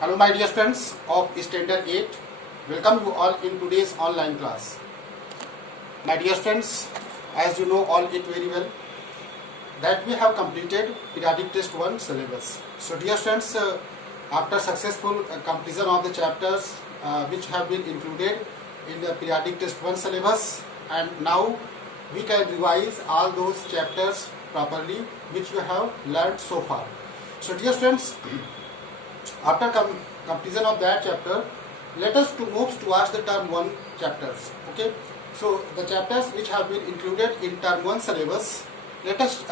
Hello my dear friends of Standard 8. Welcome you all in today's online class. My dear friends, as you know all it very well that we have completed periodic test 1 syllabus. So dear friends, after successful completion of the chapters which have been included in the periodic test 1 syllabus, and now we can revise all those chapters properly which you have learned so far. So dear friends, after completion of that chapter, let us to move towards the term 1 chapters. Okay, so the chapters which have been included in term 1 syllabus, let us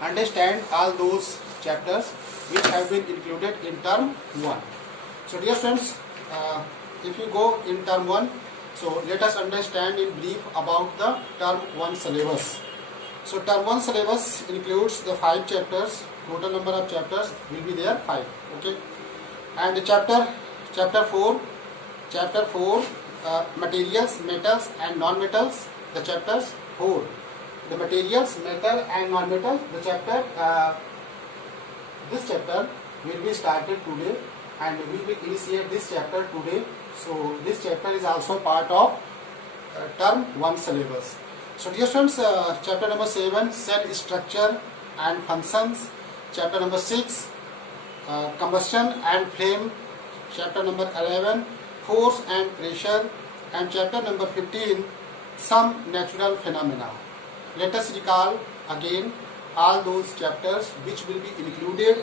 understand all those chapters which have been included in term 1. So dear friends, if you go in term 1, so let us understand in brief about the term 1 syllabus. So term 1 syllabus includes the 5 chapters. Total number of chapters will be there 5. Okay, and chapter 4 materials, metals and non-metals. The chapters 4, the materials, metal and non-metal. The chapter this chapter will be started today, and we will initiate this chapter today. So this chapter is also part of term 1 syllabus. So dear friends, chapter number 7, cell structure and functions. Chapter number 6, combustion and flame. Chapter number 11, force and pressure. And chapter number 15, some natural phenomena. Let us recall again all those chapters which will be included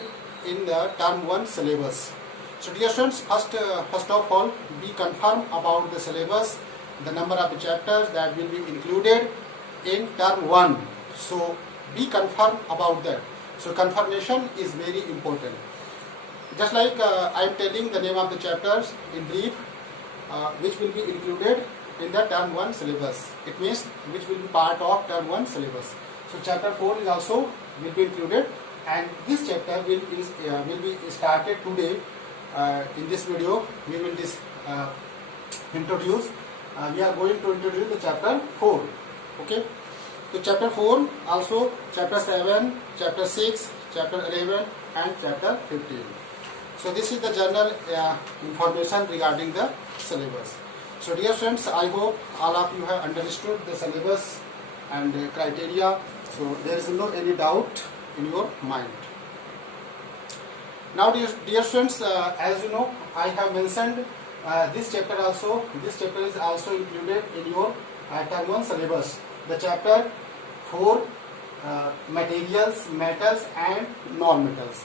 in the term 1 syllabus. So dear friends, first of all, we confirm about the syllabus, the number of the chapters that will be included in term 1. So be confirm about that. So confirmation is very important. Just like I am telling the name of the chapters in brief, which will be included in the term 1 syllabus. It means which will be part of term 1 syllabus. So chapter 4 is also will be included, and this chapter will be started today. In this video, we will introduce. We are going to introduce the chapter 4. Okay. So chapter 4, also chapter 7, chapter 6, chapter 11 and chapter 15. So this is the general information regarding the syllabus. So dear friends, I hope all of you have understood the syllabus and criteria. So there is no any doubt in your mind. Now dear friends, as you know, I have mentioned this chapter is also included in your term 1 syllabus. The chapter 4, materials, metals and non-metals.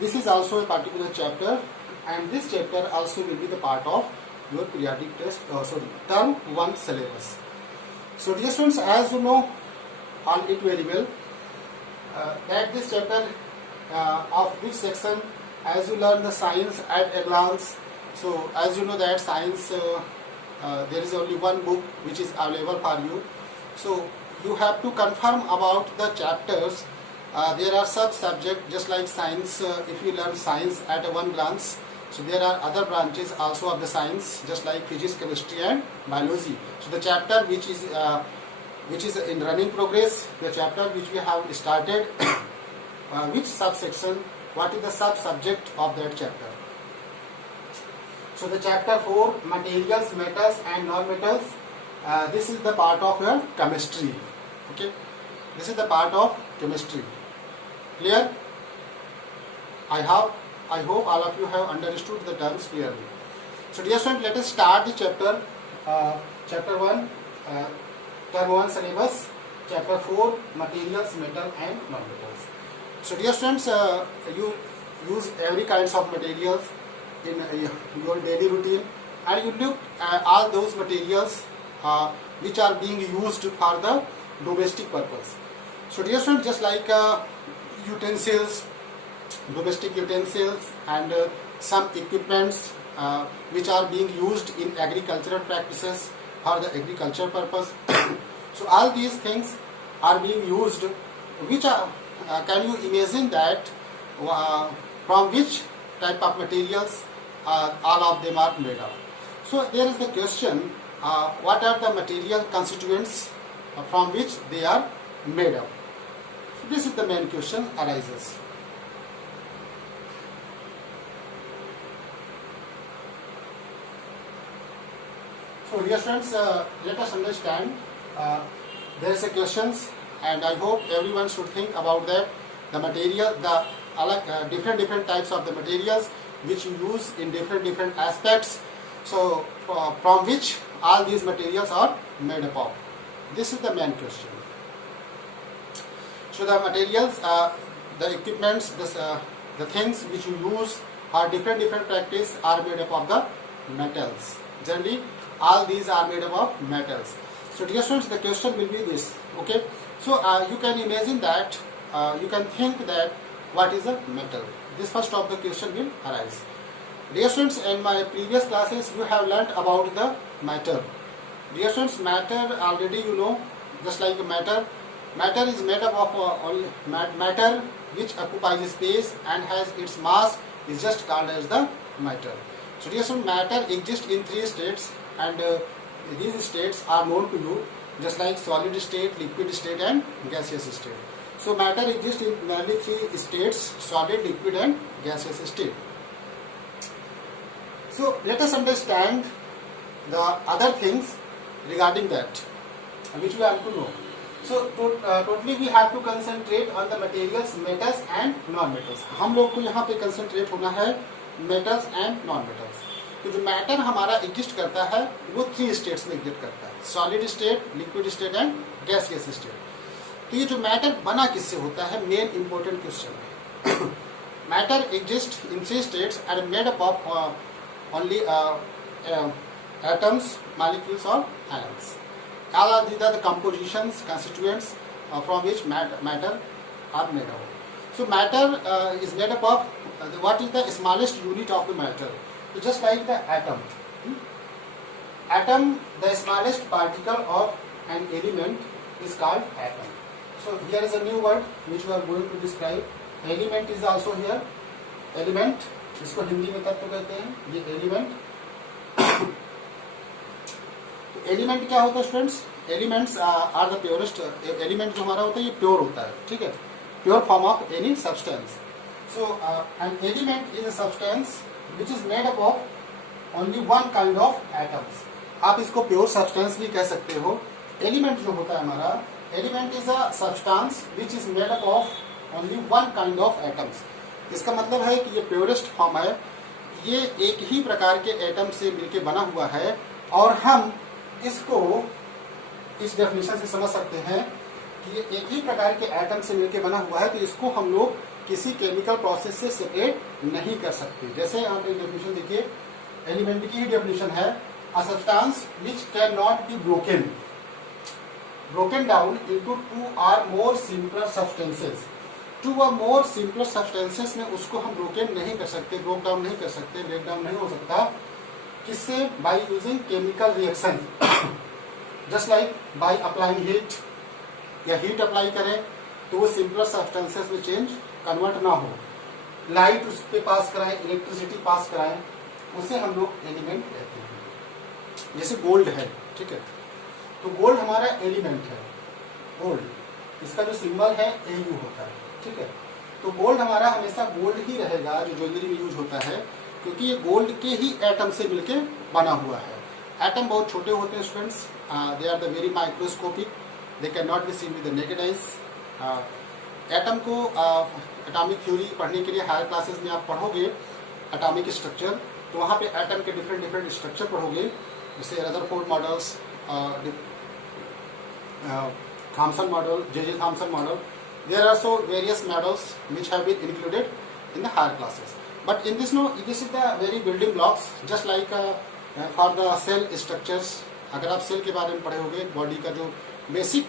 This is also a particular chapter, and this chapter also will be the part of your periodic test, term 1 syllabus. So dear friends, as you know all it very well that this chapter of which section, as you learn the science at a glance. So as you know that science, there is only one book which is available for you. So you have to confirm about the chapters. There are such subjects just like science. If you learn science at one glance, so there are other branches also of the science, just like physics, chemistry and biology. So the chapter which is in running progress, the chapter which we have started, which subsection, what is the sub-subject of that chapter. So the chapter 4, materials, metals and non-metals, this is the part of your chemistry. Okay, this is the part of chemistry. Clear? I hope all of you have understood the terms clearly. So dear friends, let us start the chapter 1, term 1 syllabus, chapter 4, materials, metal and non-metals. So dear friends, you use every kinds of materials in your daily routine, and you look at all those materials which are being used for the domestic purpose. So dear friends, just like utensils, domestic utensils and some equipments which are being used in agricultural practices for the agriculture purpose. So all these things are being used, which are can you imagine that from which type of materials all of them are made of? So there is the question, what are the material constituents from which they are made of? So this is the main question arises. So dear students, let us understand. There is a questions, and I hope everyone should think about that. The material, the different types of the materials which you use in different aspects. So from which all these materials are made up of. This is the main question. So the materials, the equipments, the things which you use are different practice are made up of the metals. Generally, all these are made up of metals. So dear students, the question will be this. Okay. So you can imagine that, you can think that what is a metal. This first of the question will arise. Dear students, in my previous classes you have learnt about the matter. Dear students, matter already you know, just like matter. Matter is made up of matter which occupies space and has its mass is just called as the matter. So dear students, matter exists in three states, and these states are known to you, just like solid state, liquid state and gaseous state. So matter exists in mainly three states: solid, liquid and gaseous state. So let us understand the other things regarding that, which we have to know. So totally we have to concentrate on the materials, metals and non-metals. हम लोग को यहाँ पे concentrate होना है metals and non-metals. तो जो matter हमारा एग्जिस्ट करता है वो थ्री स्टेट्स में एग्जिस्ट करता है: solid state, liquid state and gaseous state. तो ये जो मैटर बना किससे होता है, मेन इंपॉर्टेंट क्वेश्चन है। Matter exist in three states and made up of only atoms, molecules or ions. All of these are the compositions, constituents from which matter are made up. So matter is made up of what is the smallest unit of the matter. So just like the atom. Atom, the smallest particle of an element is called atom. So here is a new word which we are going to describe. Element is also here. Element, इसको हिंदी में तत्व कहते हैं, ये element. तो element क्या होता है students? Elements are the purest. Element जो हमारा होता है ये प्योर होता है, ठीक है, pure form of any substance. So an element is a substance which is made up of only one kind of atoms. आप इसको प्योर सब्सटेंस भी कह सकते हो। एलिमेंट जो होता है हमारा, element is a substance which is made up of only one kind of atoms. इसका मतलब है कि ये प्योरेस्ट फॉर्म है, ये एक ही प्रकार के एटम से मिलकर बना हुआ है, और हम इसको इस डेफिनेशन से समझ सकते हैं कि ये एक ही प्रकार के एटम से मिलकर बना हुआ है, तो इसको हम लोग किसी केमिकल प्रोसेस से सेपरेट नहीं कर सकते। जैसे यहाँ पे डेफिनेशन देखिए, एलिमेंट की ही डेफिनेशन है: a substance which can not be broken down into two or more simpler substances. Two व मोर सिंपलर सब्सटेंसेस में उसको हम ब्रोकन नहीं कर सकते, ब्रोक डाउन नहीं कर सकते, ब्रेक डाउन नहीं हो सकता। किससे? By using chemical reaction. Just like by applying heat, या हीट अप्लाई करें तो वो सिंपलर सब्सटेंसेस में चेंज कन्वर्ट ना हो। लाइट उस पर पास कराएं, इलेक्ट्रिसिटी पास कराएं, उसे हम लोग एलिमेंट कहते हैं। जैसे गोल्ड है, ठीक है, तो गोल्ड हमारा एलिमेंट है। गोल्ड, इसका जो सिंबल है AU होता है, ठीक है। तो गोल्ड हमारा हमेशा गोल्ड ही रहेगा जो ज्वेलरी में यूज होता है, क्योंकि ये गोल्ड के ही एटम से मिलके बना हुआ है। एटम बहुत छोटे होते हैं students, they are the very microscopic, they can not be seen with the naked eyes. Atom को एटॉमिक थ्योरी पढ़ने के लिए हायर क्लासेस में आप पढ़ोगे एटॉमिक स्ट्रक्चर, तो वहाँ पे एटम के डिफरेंट स्ट्रक्चर पढ़ोगे, जैसे Rutherford models, Thompson model, J Thomson model. There are also various models which have been included in the higher classes. But in this, no, this is the very building blocks, just like for the cell structures. अगर आप cell के बारे में पढ़े होंगे, body का जो basic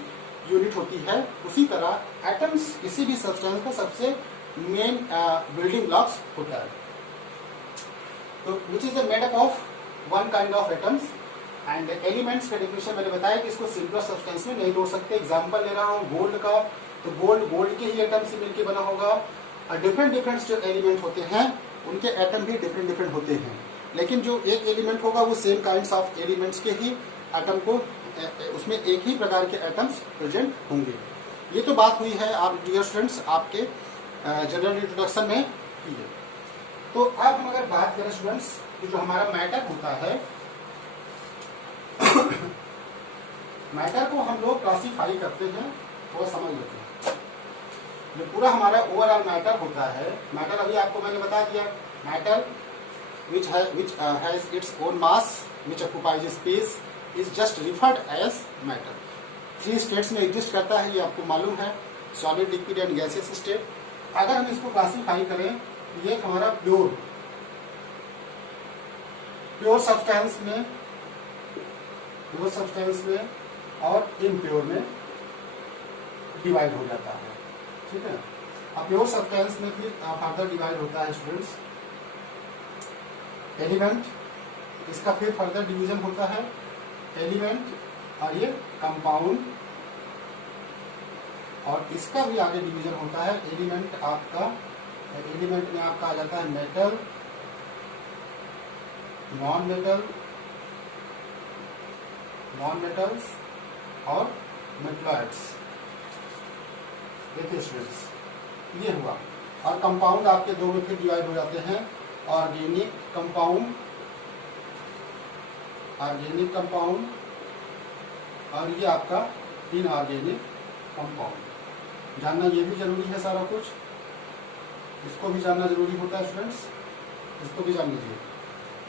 unit होती है, उसी तरह एटम्स किसी भी सब्सटेंस का सबसे मेन बिल्डिंग ब्लॉक्स होता है. तो which is made up of one kind of atoms. And elements का डेफिनेशन मैंने बताया कि इसको सिंपल सब्सटेंस में नहीं तोड़ सकते. एग्जांपल ले रहा हूँ गोल्ड का, तो गोल्ड के ही एटम से मिलकर बना होगा. और डिफरेंट जो एलिमेंट होते हैं उनके एटम भी डिफरेंट होते हैं, लेकिन जो एक एलिमेंट होगा वो सेम काइंड्स ऑफ एलिमेंट्स के ही एटम को, उसमें एक ही प्रकार के एटम्स प्रेजेंट होंगे. ये तो बात हुई है आप डियर स्टूडेंट्स आपके जनरल इंट्रोडक्शन में की है. तो अब हम अगर बात करें स्टूडेंट्स कि जो हमारा मैटर होता है मैटर को हम लोग क्लासीफाई करते हैं, थोड़ा समझ लेते हैं। जो पूरा हमारा ओवरऑल मैटर होता है, मैटर अभी आपको मैंने बता दिया, matter which has its own mass, which occupies space, is just referred as matter. 3 states में एग्जिस्ट करता है, ये आपको मालूम है, solid, liquid and gaseous state. अगर हम इसको क्लासीफाई करें, ये हमारा प्योर सब्सटेंस में और इम्प्योर में डिवाइड हो जाता है, ठीक है। अब प्योर सब्सटेंस में फिर फर्दर डिवाइड होता है स्टूडेंट्स एलिमेंट, इसका फिर फर्दर डिवीजन होता है एलिमेंट, और ये कंपाउंड, और इसका भी आगे डिवीजन होता है एलिमेंट में आपका आ जाता है मेटल, नॉन मेटल्स और मेटलॉइड्स। देखिए स्टूडेंट्स, ये हुआ। और कंपाउंड आपके दो में फिर डिवाइड हो जाते हैं, ऑर्गेनिक कंपाउंड और ये आपका इनऑर्गेनिक कंपाउंड। जानना ये भी जरूरी है, सारा कुछ इसको भी जानना जरूरी होता है स्टूडेंट्स, इसको भी जान लीजिए।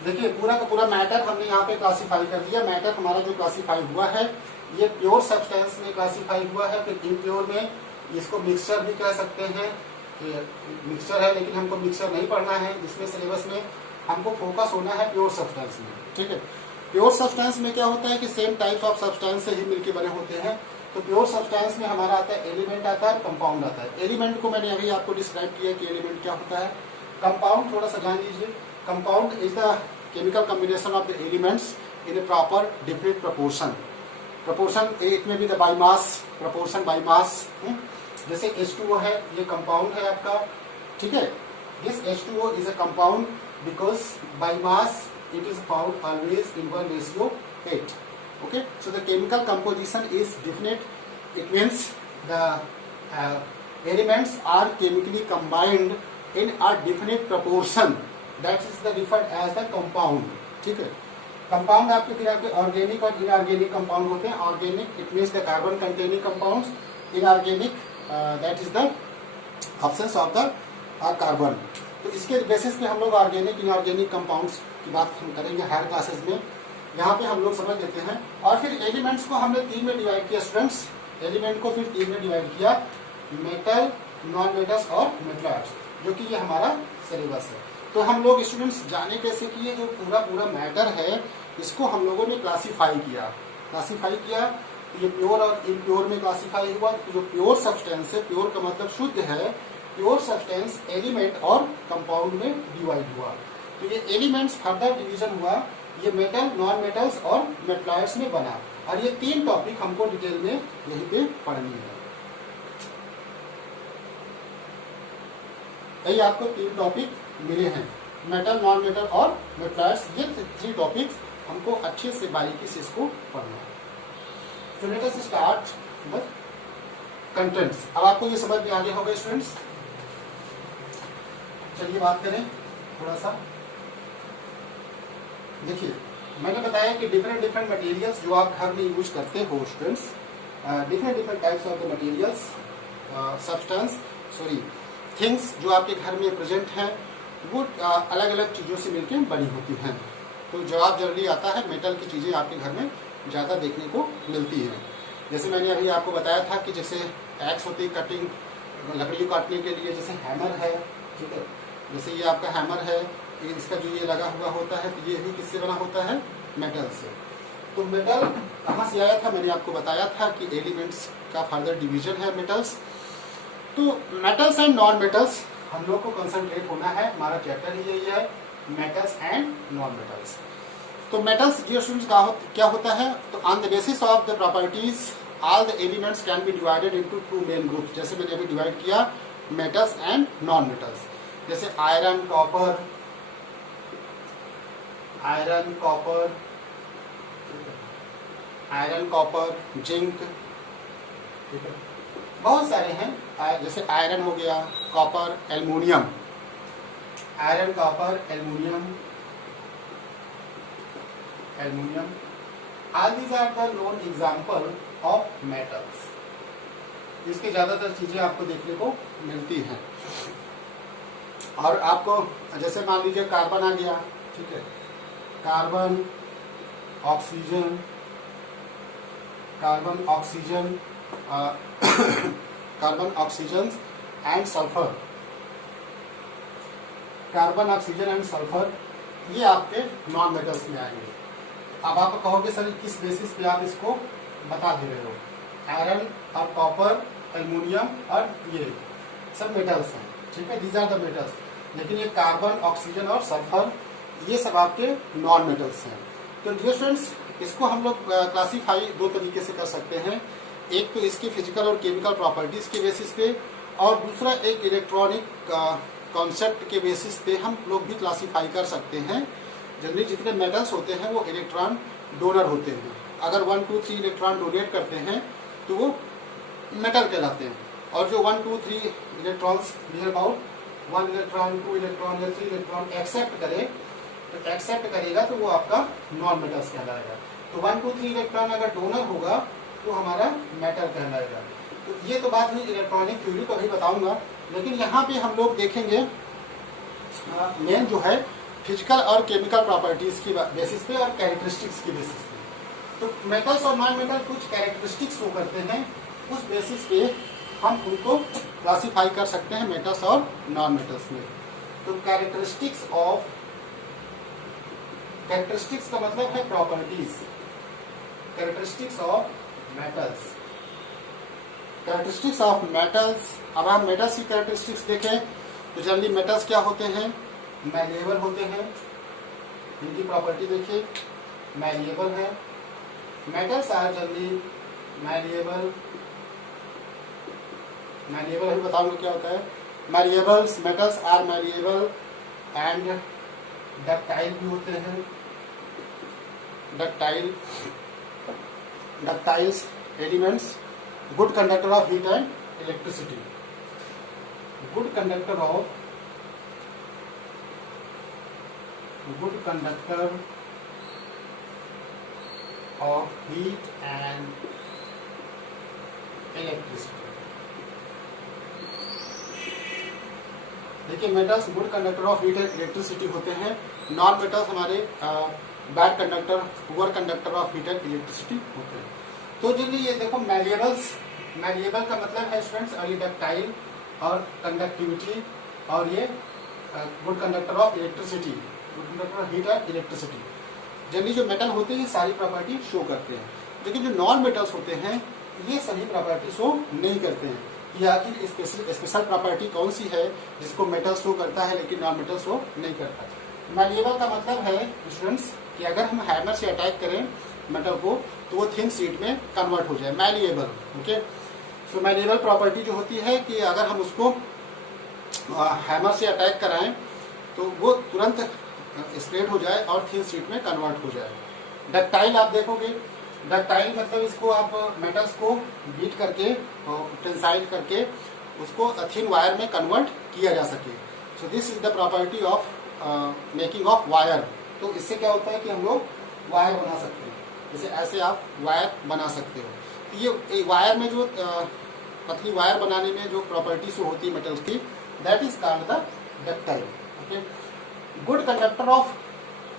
देखिए पूरा का पूरा मैटर हमने यहाँ पे क्लासीफाई कर दिया। मैटर हमारा जो क्लासीफाई हुआ है, ये प्योर सब्सटेंस में क्लासीफाई हुआ है। फिर इम्प्योर में इसको मिक्सचर भी कह सकते हैं, मिक्सचर है, लेकिन हमको मिक्सचर नहीं पढ़ना है इसमें सिलेबस में, हमको फोकस होना है प्योर सब्सटेंस में, ठीक है। प्योर सब्सटेंस में क्या होता है कि सेम टाइप्स ऑफ सब्सटेंस से ही मिलकर बने होते हैं। तो प्योर सब्सटेंस में हमारा आता है एलिमेंट आता है, कंपाउंड आता है। एलिमेंट को मैंने अभी आपको डिस्क्राइब किया कि एलिमेंट क्या होता है। कंपाउंड थोड़ा सा जान लीजिए। Compound is the chemical combination of the elements in a proper different proportion. It may be the by mass, proportion by mass. जैसे H2O है, ये कंपाउंड है आपका, ठीक है। This H2O is a compound because by mass it is found always in 1:8. Okay, so the chemical composition is definite. It means the elements are chemically combined in a definite proportion. That is the referred as the compound. ठीक है। Compound आपके फिर आपके organic और inorganic compound होते हैं। Organic it means the carbon containing compounds, inorganic that is the absence of the carbon. तो इसके बेसिस पे हम लोग ऑर्गेनिक इनऑर्गेनिक कंपाउंड्स की बात हम करेंगे हायर क्लासेस में। यहाँ पे हम लोग समझ लेते हैं। और फिर एलिमेंट्स को हमने 3 में डिवाइड किया स्टूडेंट्स, एलिमेंट को फिर 3 में डिवाइड किया, मेटल, नॉन मेटल्स और मेटलॉइड्स, जो कि ये हमारा सिलेबस है। तो हम लोग स्टूडेंट्स जाने कैसे किए, जो पूरा मैटर है इसको हम लोगों ने क्लासीफाई किया। ये प्योर और इम्प्योर में क्लासीफाई हुआ। जो प्योर सब्सटेंस है, प्योर का मतलब शुद्ध है, प्योर सब्सटेंस एलिमेंट और कंपाउंड में डिवाइड हुआ। तो ये एलिमेंट्स फर्दर डिवीजन हुआ, ये मेटल, नॉन मेटल्स और मेटलॉइड्स में बना। और ये 3 टॉपिक हमको डिटेल में यहीं पे पढ़नी है। यही आपको 3 टॉपिक मिले हैं, मेटल, नॉन मेटल और मेटलॉइड्स। ये 3 टॉपिक्स हमको अच्छे से बारीकी से इसको पढ़ना है। So let us start the contents. अब आपको ये समझ में आ गया होगा स्टूडेंट्स। चलिए बात करें थोड़ा सा। देखिए मैंने बताया कि डिफरेंट मटेरियल्स जो आप घर में यूज करते हो students, different types of the materials, things जो आपके घर में प्रेजेंट हैं, वो अलग अलग चीज़ों से मिलकर बनी होती हैं। तो जवाब जल्दी आता है, मेटल की चीज़ें आपके घर में ज़्यादा देखने को मिलती है। जैसे मैंने अभी आपको बताया था कि जैसे एक्स होती है कटिंग, लकड़ी काटने के लिए, जैसे हैमर है, ठीक है। जैसे ये आपका हैमर है, इसका जो ये लगा हुआ होता है, तो ये भी किससे बना होता है, मेटल से। तो मेटल कहाँ से आया था, मैंने आपको बताया था कि एलिमेंट्स का फर्दर डिवीजन है मेटल्स। तो मेटल्स एंड नॉन मेटल्स हम लोग को कंसंट्रेट होना है, हमारा चैप्टर ही यही है, मेटल्स एंड नॉन मेटल्स। तो मेटल्स डियर स्टूडेंट्स क्या होता है, तो on the basis of the properties all the elements can be divided into 2 main groups. जैसे मैंने अभी डिवाइड किया मेटल्स एंड नॉन मेटल्स। जैसे आयरन, कॉपर, जिंक, बहुत सारे हैं। जैसे आयरन हो गया, copper, aluminium, iron, copper, aluminium, all these are the known example of metals. इसकी ज्यादातर चीजें आपको देखने को मिलती हैं। और आपको जैसे मान लीजिए कार्बन आ गया, ठीक है, carbon oxygen, carbon oxygen carbon oxygen and sulphur, carbon oxygen and sulphur, ये आपके नॉन मेटल्स में आएंगे। अब आप कहोगे सर किस बेसिस पे आप इसको बता दे रहे हो? आयरन और कॉपर, एल्युमिनियम और ये सब मेटल्स हैं, ठीक है, दीज आर द मेटल्स। लेकिन ये कार्बन, ऑक्सीजन और सल्फर ये सब आपके नॉन मेटल्स हैं। तो डियर फ्रेंड्स, इसको हम लोग क्लासीफाई दो तरीके से कर सकते हैं। एक तो इसकी फिजिकल और केमिकल प्रॉपर्टीज के बेसिस पे, और दूसरा एक इलेक्ट्रॉनिक कॉन्सेप्ट के बेसिस पे हम लोग भी क्लासीफाई कर सकते हैं। जनरली जितने मेटल्स होते हैं वो इलेक्ट्रॉन डोनर होते हैं। अगर 1, 2, 3 इलेक्ट्रॉन डोनेट करते हैं तो वो मेटल कहलाते हैं। और जो 1, 2, 3 electrons near about 1 electron, 2 electron या 3 इलेक्ट्रॉन एक्सेप्ट करे, तो एक्सेप्ट करेगा तो वो आपका नॉन मेटल्स कहलाएगा। तो 1, 2, 3 इलेक्ट्रॉन अगर डोनर होगा तो हमारा मेटल कहलाएगा। तो ये तो बात हुई इलेक्ट्रॉनिक थ्योरी, को भी बताऊंगा। लेकिन यहाँ पे हम लोग देखेंगे मेन जो है फिजिकल और केमिकल प्रॉपर्टीज की बेसिस पे और कैरेक्टरिस्टिक्स की बेसिस पे। तो मेटल्स और नॉन मेटल कुछ कैरेक्टरिस्टिक्स शो करते हैं, उस बेसिस पे हम उनको क्लासीफाई कर सकते हैं मेटल्स और नॉन मेटल्स में। तो कैरेक्टरिस्टिक्स का मतलब है properties. Characteristics of metals, characteristics of metals. अब हम मेटल्स की कैरेक्टरिस्टिक्स देखें तो जनरली मेटल्स क्या होते हैं? मैलिएबल होते हैं। इनकी प्रॉपर्टी देखिए, मैलिएबल है। Metals are generally malleable. Malleable अभी बताऊंगा क्या होता है। Malleables, metals are malleable and ductile भी होते हैं। Ductiles elements, good conductor of heat and electricity. Good conductor of heat and electricity. देखिए metals good conductor of heat and electricity होते हैं। नॉन मेटल्स हमारे bad conductor, poor conductor of heat and electricity होते हैं। तो generally ये देखो मैलिएबल्स, malleable का मतलब है स्टूडेंट्स और ये डक्टाइल और कंडक्टिविटी, और ये good conductor of electricity, good conductor of heat and electricity. Generally जो मेटल होते हैं ये सारी प्रॉपर्टी शो करते हैं। लेकिन जो नॉन मेटल्स होते हैं ये सभी प्रॉपर्टी शो नहीं करते हैं। कि आखिर स्पेशल प्रॉपर्टी कौन सी है जिसको मेटल शो करता है लेकिन नॉन मेटल शो नहीं करता। मैलिएबल का मतलब है स्टूडेंट्स कि अगर हम हैमर से अटैक करें मेटल को तो वो थिन शीट में कन्वर्ट हो जाए, मैलिएबल। ओके, सो मैलिएबल प्रॉपर्टी जो होती है कि अगर हम उसको हैमर से अटैक कराएं तो वो तुरंत स्प्रेड हो जाए और थिन शीट में कन्वर्ट हो जाए। डक्टाइल आप देखोगे, डक्टाइल मतलब इसको आप मेटल्स को बीट करके, टेंसाइल करके उसको थिन वायर में कन्वर्ट किया जा सके। So this is the property of making of wire. तो इससे क्या होता है कि हम लोग वायर बना सकते हैं, जैसे ऐसे आप वायर बना सकते हो। तो ये वायर में जो पतली वायर बनाने में जो प्रॉपर्टीज होती है मेटल्स की, that is called the ductile. Okay, good conductor of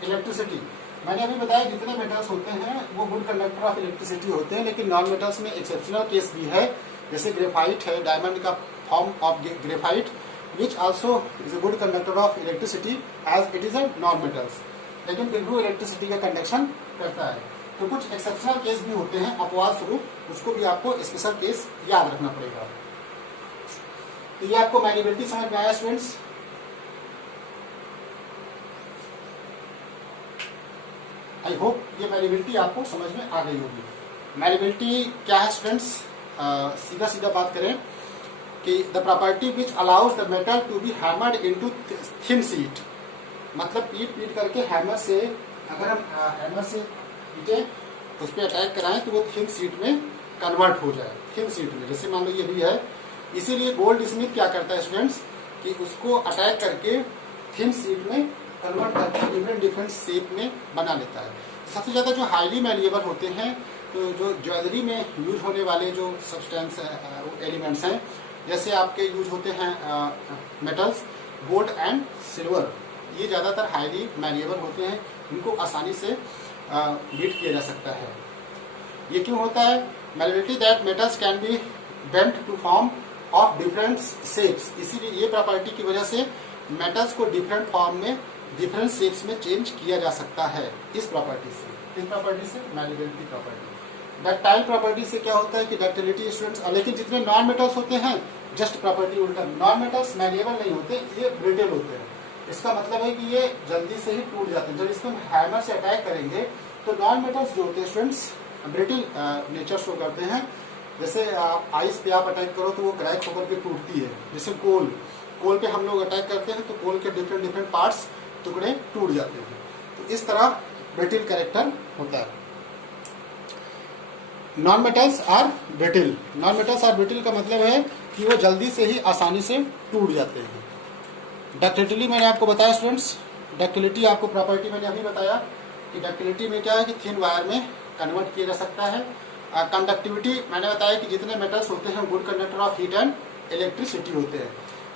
electricity, मैंने अभी बताया जितने मेटल्स होते हैं वो गुड कंडक्टर ऑफ इलेक्ट्रिसिटी होते हैं। लेकिन नॉन मेटल्स में एक्सेप्शनल केस भी है, जैसे ग्रेफाइट है, डायमंड का form of graphite which also is a good conductor of electricity as it is a non metals, लेकिन फिर भी इलेक्ट्रिसिटी का कंडक्शन करता है। तो कुछ एक्सेप्शनल केस भी होते हैं अपवाद स्वरूप, उसको भी आपको स्पेशल केस याद रखना पड़ेगा। तो ये आपको मैलिएबिलिटी समझ में आया स्टूडेंट्स? आई होप ये मैलिएबिलिटी आपको समझ में आ गई होगी। मैलिएबिलिटी क्या है स्टूडेंट्स? सीधा सीधा बात करें कि the property which allows the metal to be hammered into thin sheet, मतलब पीट करके हैमर से, अगर हम हैमर से पीटे उस पर अटैक कराएं तो वो थिन शीट में कन्वर्ट हो जाए, थिन शीट में। जैसे मान लो ये भी है, इसीलिए गोल्ड स्मिथ क्या करता है स्टूडेंट्स कि उसको अटैक करके थिन शीट में कन्वर्ट करके डिफरेंट शेप में बना लेता है। सबसे ज़्यादा जो हाईली मैलिएबल होते हैं, तो जो ज्वेलरी में यूज होने वाले जो सब्सटेंस एलिमेंट्स हैं, जैसे आपके यूज होते हैं मेटल्स, गोल्ड एंड सिल्वर, ये ज़्यादातर हाईली मैलिएबल होते हैं, इनको आसानी से बीट किया जा सकता है। ये क्यों होता है? Malleability that metals can be bent to form of different shapes, इसीलिए ये प्रॉपर्टी की वजह से मेटल्स को डिफरेंट फॉर्म में, डिफरेंट शेप्स में चेंज किया जा सकता है इस प्रॉपर्टी से। इस प्रॉपर्टी से मैलिबिलिटी प्रॉपर्टी। डक्टाइल प्रॉपर्टी से क्या होता है कि डक्टिलिटी स्टूडेंट्स, लेकिन जितने नॉन मेटल्स होते हैं जस्ट प्रॉपर्टी उल्टा, नॉन मेटल्स मैलिएबल नहीं होते, ये ब्रिटल होते हैं। इसका मतलब है कि ये जल्दी से ही टूट जाते हैं। जब इसको हम हैमर से अटैक करेंगे तो नॉन मेटल्स जो होते हैं स्टूडेंट्स ब्रिटल नेचर शो करते हैं। जैसे आइस पे आप अटैक करो तो वो क्रैक होकर के टूटती है। जैसे कोल पे हम लोग अटैक करते हैं तो कोल के डिफरेंट डिफरेंट पार्ट्स, टुकड़े टूट जाते हैं। तो इस तरह ब्रिटल कैरेक्टर होता है। Non metals are brittle. Non metals are brittle का मतलब है कि वो जल्दी से ही आसानी से टूट जाते हैं। डक्टिलिटी मैंने आपको बताया स्टूडेंट्स, डक्टिलिटी आपको प्रॉपर्टी मैंने अभी बताया कि डक्टिलिटी में क्या है कि थिन वायर में कन्वर्ट किया जा सकता है। कंडक्टिविटी मैंने बताया कि जितने मेटल्स होते हैं good conductor of heat and electricity होते हैं,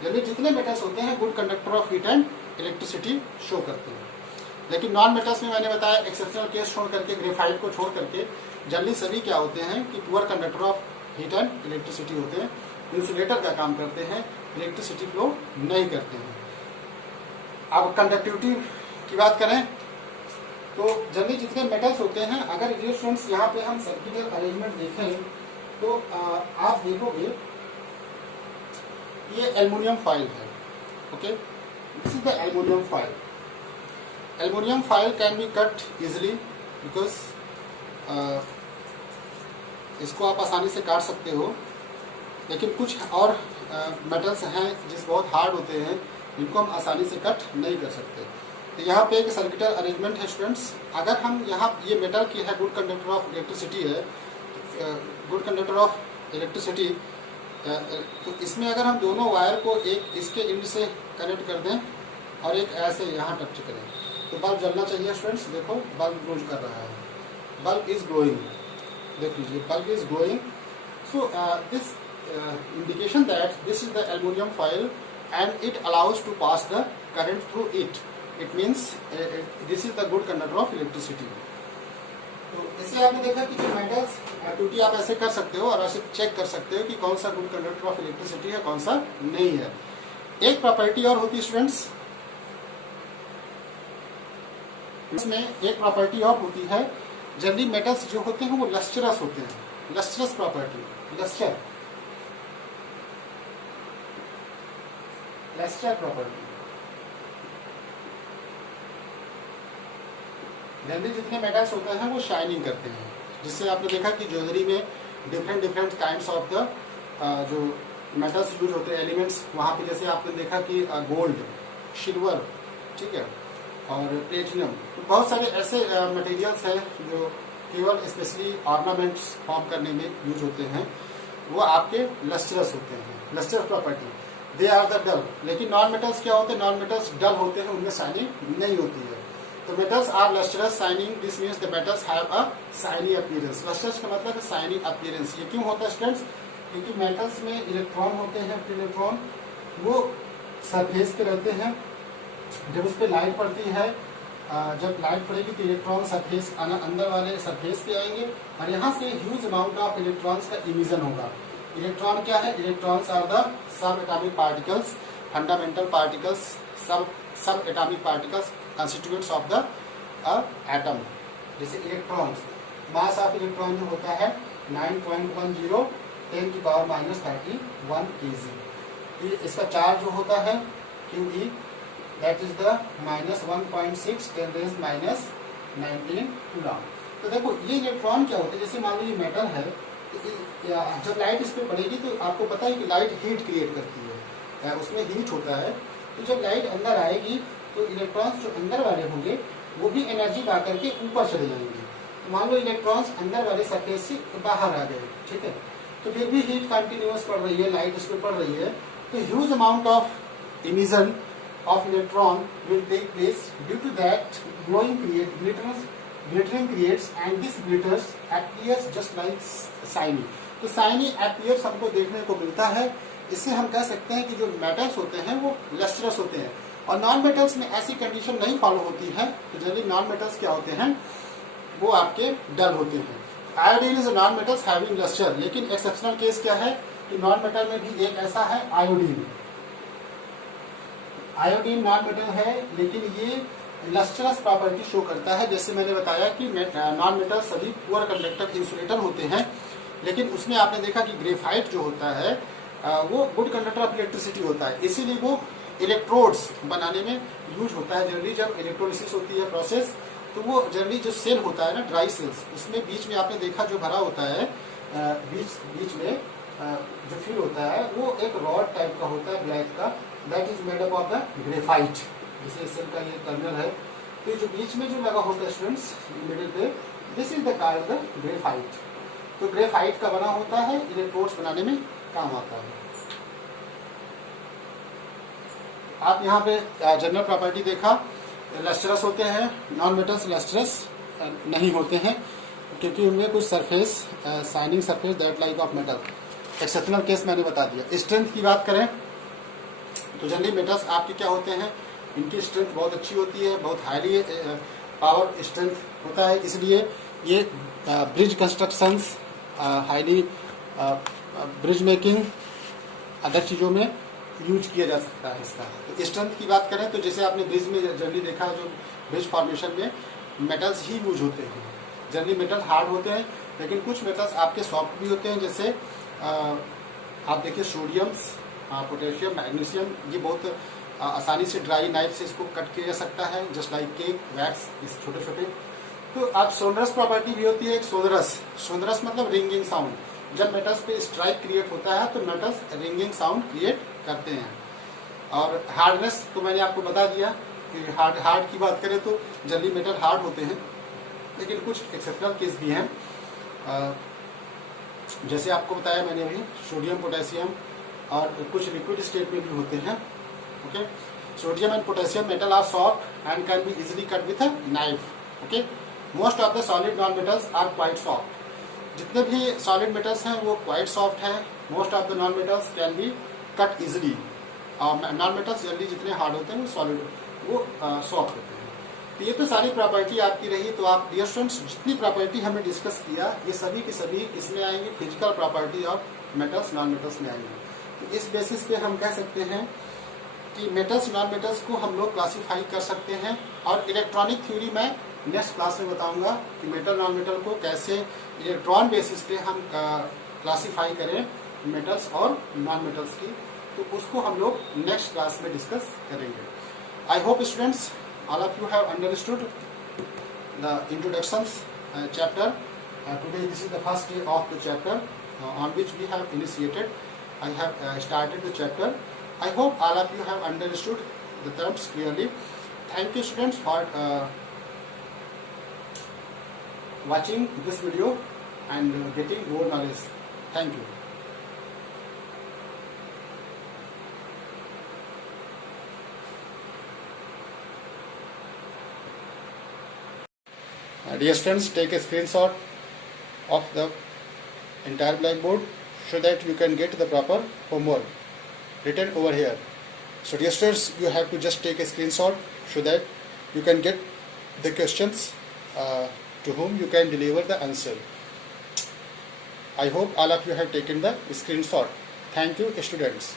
यानी जितने मेटल्स होते हैं good conductor of heat and electricity show करते हैं। लेकिन नॉन मेटल्स में मैंने बताया एक्सेप्शनल केस छोड़ करके, ग्रेफाइट को छोड़ करके जनरली सभी क्या होते हैं कि poor conductor of heat and electricity होते हैं, इंसुलेटर का काम करते हैं, इलेक्ट्रिसिटी फ्लो नहीं करते हैं। अब कंडक्टिविटी की बात करें तो जनरली जितने मेटल्स होते हैं, अगर ये स्टूडेंट्स यहाँ पे हम सर्कुलर अरेंजमेंट देखें तो आप देखोगे ये एल्युमिनियम फॉइल है। Okay, this is the aluminium foil. Aluminium foil can be cut easily because इसको आप आसानी से काट सकते हो। लेकिन कुछ और मेटल्स हैं जिस बहुत हार्ड होते हैं, इनको हम आसानी से कट नहीं कर सकते। तो यहाँ पे एक सर्किटल अरेंजमेंट है स्टूडेंट्स। अगर हम यहाँ ये मेटल की है, गुड कंडक्टर ऑफ इलेक्ट्रिसिटी है, गुड कंडक्टर ऑफ इलेक्ट्रिसिटी, तो इसमें अगर हम दोनों वायर को एक इसके एंड से कनेक्ट कर दें और एक ऐसे यहाँ टच करें तो बल्ब जलना चाहिए स्टूडेंट्स। देखो बल्ब ग्लो कर रहा है, बल्ब इज ग्लोइंग, देख लीजिए bulb is glowing. So this indication that this is the aluminum foil and it allows to pass the current through it. It means this is the good conductor of electricity. तो इससे आपने देखा कि जो metals activity आप ऐसे कर सकते हो और ऐसे चेक कर सकते हो कि कौन सा गुड कंडक्टर ऑफ इलेक्ट्रिसिटी है, कौन सा नहीं है। एक प्रॉपर्टी और होती है स्टूडेंट्स, इसमें एक प्रॉपर्टी और होती है, जनरली मेटल्स जो होते हैं वो लस्टरस होते हैं। Lustrous property, lustre property. Generally जितने मेटल्स होते हैं वो शाइनिंग करते हैं, जिससे आपने देखा कि ज्वेलरी में different different kinds of the जो मेटल्स यूज होते हैं, एलिमेंट्स, वहाँ पे जैसे आपने देखा कि गोल्ड, सिल्वर, ठीक है, और प्लेटिनम, तो बहुत सारे ऐसे मटेरियल्स हैं जो केवल स्पेशली ऑर्नामेंट्स फॉर्म करने में यूज होते हैं, वो आपके लस्टरस होते हैं, lustre property, they are the dull. लेकिन नॉन मेटल्स क्या होते हैं? नॉन मेटल्स डल होते हैं, उनमें शाइनिंग नहीं होती है। तो metals are lustrous shining, this means the metals have a shiny appearance. Lustrous का मतलब है शाइनी अपीयरेंस। ये क्यों होता है स्टूडेंट्स? क्योंकि मेटल्स में इलेक्ट्रॉन होते हैं, इलेक्ट्रॉन वो सरफेस पे रहते हैं। जब उस पर लाइट पड़ती है, जब लाइट पड़ेगी तो इलेक्ट्रॉन सरफेस अंदर वाले सरफेस पे आएंगे और यहाँ से ह्यूज अमाउंट ऑफ इलेक्ट्रॉन्स का इमिशन होगा। इलेक्ट्रॉन क्या है? Electrons are the sub atomic particles, fundamental particles, sub atomic particles constituents of the atom. जैसे इलेक्ट्रॉन्स, मास ऑफ इलेक्ट्रॉन जो होता है 9.10 10⁻31 kg। इसका चार्ज जो होता है QE, that is the -1.6 10⁻19 coulomb. तो देखो ये इलेक्ट्रॉन क्या होता है, जैसे मान लीजिए मेटल है, जब लाइट इस पर पड़ेगी तो आपको पता है कि लाइट हीट क्रिएट करती है, उसमें हीट होता है। तो जब लाइट अंदर आएगी तो इलेक्ट्रॉन्स जो अंदर वाले होंगे वो भी एनर्जी ला करके ऊपर चले जाएंगे। तो मान लो इलेक्ट्रॉन्स अंदर वाले सरफेस से बाहर आ गए, ठीक है, तो फिर भी हीट कंटिन्यूअस पड़ रही है, लाइट इस पर पड़ रही है, तो huge amount of emission of electron will take place, due to that glowing create glittering creates and this glitters appears just like shiny. तो shiny appears हमको देखने को मिलता है. इससे हम कह सकते हैं कि जो मेटल्स होते हैं वो लस्ट्रस होते हैं और नॉन मेटल्स में ऐसी कंडीशन नहीं फॉलो होती है. तो जनरली नॉन मेटल्स क्या होते हैं, वो आपके डल होते हैं. Iodine is non metals having lustre. लेकिन एक्सेप्शनल केस क्या है कि नॉन मेटल में भी एक ऐसा है आयोडीन. आयोडीन नॉन मेटल है लेकिन ये लस्टरस प्रॉपर्टी शो करता है. जैसे मैंने बताया कि नॉन मेटल सभी पुअर कंडक्टर इंसुलेटर होते हैं, लेकिन उसमें आपने देखा कि ग्रेफाइट जो होता है वो गुड कंडक्टर ऑफ इलेक्ट्रिसिटी होता है. इसीलिए वो इलेक्ट्रोड्स बनाने में यूज होता है. जनरली जब इलेक्ट्रोलिसिस होती है प्रोसेस, तो वो जनरली जो सेल होता है ना, ड्राई सेल्स, उसमें बीच में आपने देखा जो भरा होता है, बीच में जो फिल होता है वो एक रॉड टाइप का होता है ब्लैक का. That is made up of the graphite. जैसे सेल का ये टर्मिनल है, तो जो बीच में जो लगा होता है स्टूडेंट्स मिडिल पे, this is the called the graphite. तो ग्रेफाइट का बना होता है, इलेक्ट्रोड्स बनाने में काम आता है. आप यहाँ पे जनरल प्रॉपर्टी देखा, लस्टरस होते हैं. नॉन मेटल्स लस्टरस नहीं होते हैं क्योंकि उनमें कुछ surface shining surface that like of metal. Exceptional case मैंने बता दिया. स्ट्रेंथ की बात करें तो जनरली मेटल्स आपके क्या होते हैं, इनकी स्ट्रेंथ बहुत अच्छी होती है, बहुत हाईली पावर स्ट्रेंथ होता है. इसलिए ये bridge constructions, highly bridge making, other चीज़ों में यूज किया जा सकता है इसका. तो स्ट्रेंथ की बात करें तो जैसे आपने ब्रिज में जनरली देखा, जो ब्रिज फॉर्मेशन में मेटल्स ही यूज होते हैं. जनरली मेटल हार्ड होते हैं, लेकिन कुछ मेटल्स आपके सॉफ्ट भी होते हैं. जैसे आप देखिए सोडियम्स, पोटेशियम, मैग्नीशियम, ये बहुत आसानी से ड्राई नाइफ से इसको कट किया जा सकता है, जस्ट लाइक केक, वैक्स, इस छोटे छोटे. तो आप सोनरस प्रॉपर्टी भी होती है एक सोनरस. सोनरस मतलब रिंगिंग साउंड. जब मेटल्स पे स्ट्राइक क्रिएट होता है तो मेटल्स रिंगिंग साउंड क्रिएट करते हैं. और हार्डनेस तो मैंने आपको बता दिया कि हार्ड की बात करें तो जनरली मेटल हार्ड होते हैं, लेकिन कुछ एक्सेप्शनल केस भी हैं. जैसे आपको बताया मैंने अभी, सोडियम, पोटेशियम और कुछ लिक्विड स्टेट में भी होते हैं. Okay, sodium and potassium metal are soft and can be easily cut with a knife. Okay, most of the solid non metals are quite soft. जितने भी सॉलिड मेटल्स हैं वो क्वाइट सॉफ्ट हैं. Most of the non metals can be cut easily. और non metals जल्दी जितने hard होते हैं वो सॉलिड, वो सॉफ्ट होते हैं. तो ये तो सारी प्रॉपर्टी आपकी रही. तो आप डियर स्टूडेंट्स, जितनी प्रॉपर्टी हमने डिस्कस किया, ये सभी की सभी इसमें आएंगे, physical property of metals, non metals में आएंगे. तो इस बेसिस पे हम कह सकते हैं कि मेटल्स, नॉन मेटल्स को हम लोग क्लासीफाई कर सकते हैं. और इलेक्ट्रॉनिक थ्योरी मैं नेक्स्ट क्लास में बताऊंगा कि मेटल, नॉन मेटल को कैसे इलेक्ट्रॉन बेसिस पे हम क्लासीफाई करें, मेटल्स और नॉन मेटल्स की. तो उसको हम लोग नेक्स्ट क्लास में डिस्कस करेंगे. I hope students, all of you have understood the introductions chapter. Today this is the first day of the chapter on which we have initiated. I have started the chapter. I hope all of you have understood the terms clearly. Thank you students for watching this video and getting more knowledge. Thank you. Dear students, take a screenshot of the entire blackboard so that you can get the proper homework written over here. So dear students, you have to just take a screenshot so that you can get the questions to whom you can deliver the answer. I hope all of you have taken the screenshot. Thank you students.